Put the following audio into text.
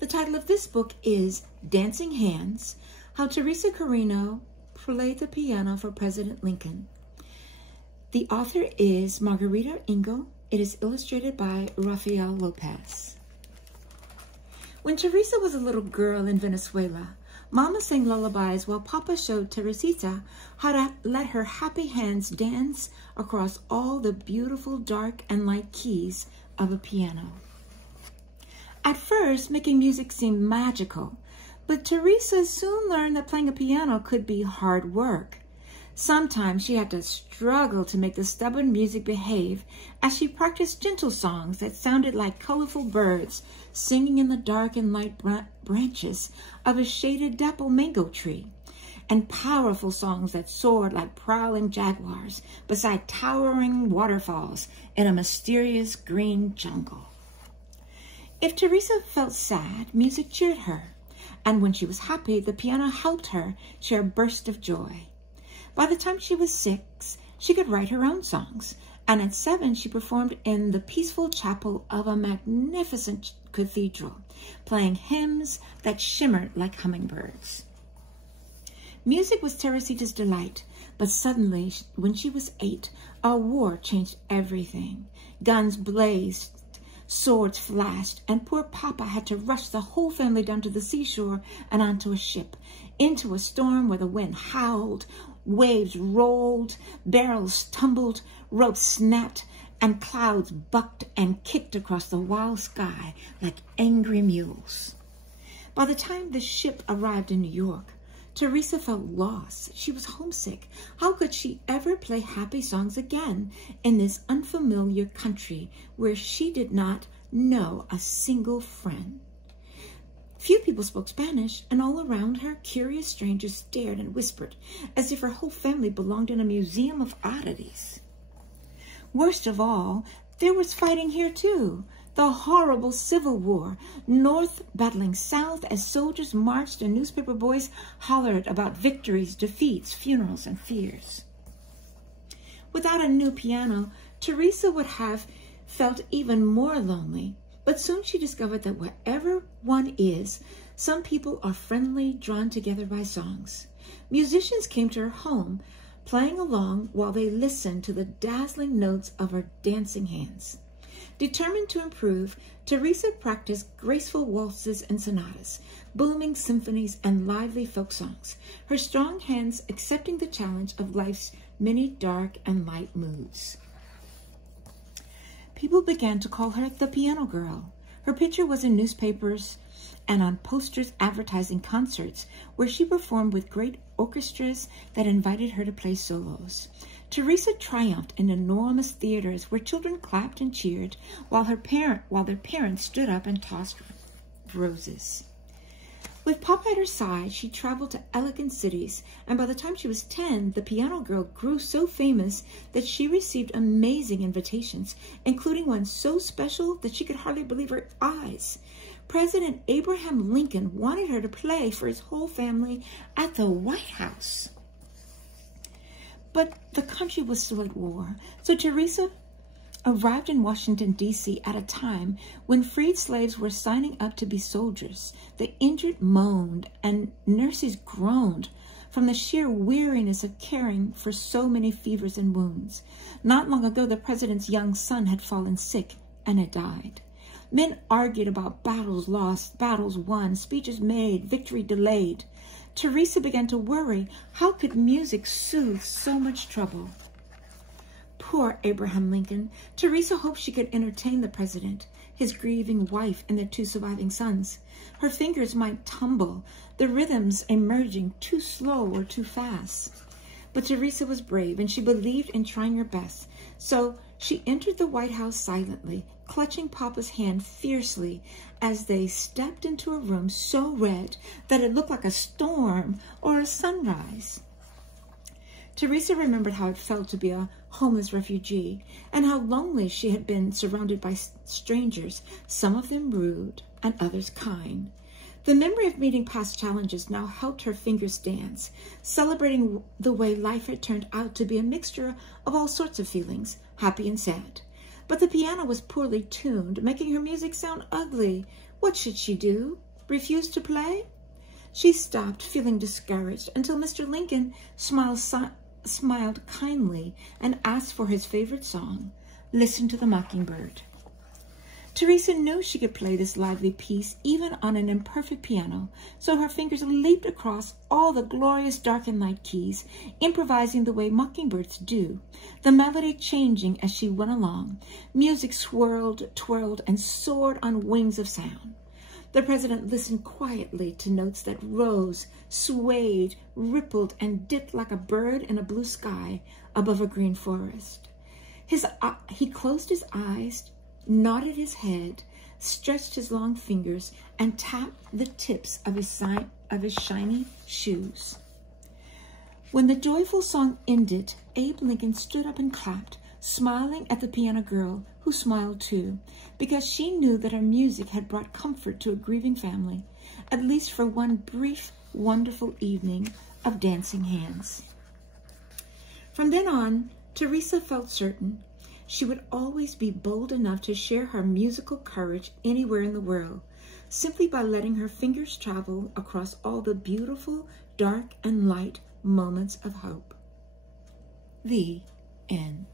The title of this book is Dancing Hands, How Teresa Carreño Played the Piano for President Lincoln. The author is Margarita Engle. It is illustrated by Rafael Lopez. When Teresa was a little girl in Venezuela, Mama sang lullabies while Papa showed Teresita how to let her happy hands dance across all the beautiful dark and light keys of a piano. At first, making music seemed magical, but Teresa soon learned that playing a piano could be hard work. Sometimes she had to struggle to make the stubborn music behave as she practiced gentle songs that sounded like colorful birds singing in the dark and light branches of a shaded dapple mango tree, and powerful songs that soared like prowling jaguars beside towering waterfalls in a mysterious green jungle. If Teresa felt sad, music cheered her, and when she was happy, the piano helped her share a burst of joy. By the time she was 6, she could write her own songs, and at 7, she performed in the peaceful chapel of a magnificent cathedral, playing hymns that shimmered like hummingbirds. Music was Teresita's delight, but suddenly, when she was 8, a war changed everything. Guns blazed, swords flashed, and poor Papa had to rush the whole family down to the seashore and onto a ship, into a storm where the wind howled, waves rolled, barrels tumbled, ropes snapped, and clouds bucked and kicked across the wild sky like angry mules. By the time the ship arrived in New York, Teresa felt lost. She was homesick. How could she ever play happy songs again in this unfamiliar country where she did not know a single friend? Few people spoke Spanish, and all around her, curious strangers stared and whispered, as if her whole family belonged in a museum of oddities. Worst of all, there was fighting here too. The horrible Civil War, North battling South as soldiers marched and newspaper boys hollered about victories, defeats, funerals, and fears. Without a new piano, Teresa would have felt even more lonely. But soon she discovered that wherever one is, some people are friendly, drawn together by songs. Musicians came to her home, playing along while they listened to the dazzling notes of her dancing hands. Determined to improve, Teresa practiced graceful waltzes and sonatas, booming symphonies, and lively folk songs, her strong hands accepting the challenge of life's many dark and light moods. People began to call her the Piano Girl. Her picture was in newspapers and on posters advertising concerts where she performed with great orchestras that invited her to play solos. Teresa triumphed in enormous theaters where children clapped and cheered while their parents stood up and tossed roses. With Papa at her side, she traveled to elegant cities, and by the time she was 10, the Piano Girl grew so famous that she received amazing invitations, including one so special that she could hardly believe her eyes. President Abraham Lincoln wanted her to play for his whole family at the White House. But the country was still at war, so Teresa arrived in Washington, D.C. at a time when freed slaves were signing up to be soldiers. The injured moaned and nurses groaned from the sheer weariness of caring for so many fevers and wounds. Not long ago, the president's young son had fallen sick and had died. Men argued about battles lost, battles won, speeches made, victory delayed. Teresa began to worry, how could music soothe so much trouble? Poor Abraham Lincoln. Teresa hoped she could entertain the president, his grieving wife, and their 2 surviving sons. Her fingers might tumble, the rhythms emerging too slow or too fast. But Teresa was brave, and she believed in trying her best. So she entered the White House silently, clutching Papa's hand fiercely as they stepped into a room so red that it looked like a storm or a sunrise. Teresa remembered how it felt to be a homeless refugee and how lonely she had been surrounded by strangers, some of them rude and others kind. The memory of meeting past challenges now helped her fingers dance, celebrating the way life had turned out to be a mixture of all sorts of feelings, happy and sad. But the piano was poorly tuned, making her music sound ugly. What should she do? refused to play? She stopped, feeling discouraged, until Mr. Lincoln smiled kindly and asked for his favorite song, Listen to the Mockingbird. Teresa knew she could play this lively piece even on an imperfect piano, so her fingers leaped across all the glorious dark and light keys, improvising the way mockingbirds do, the melody changing as she went along. Music swirled, twirled, and soared on wings of sound. The president listened quietly to notes that rose, swayed, rippled, and dipped like a bird in a blue sky above a green forest. He closed his eyes, nodded his head, stretched his long fingers, and tapped the tips of his shiny shoes. When the joyful song ended, Abe Lincoln stood up and clapped, smiling at the piano girl, who smiled too, because she knew that her music had brought comfort to a grieving family, at least for one brief, wonderful evening of dancing hands. From then on, Teresa felt certain she would always be bold enough to share her musical courage anywhere in the world, simply by letting her fingers travel across all the beautiful, dark, and light moments of hope. The end.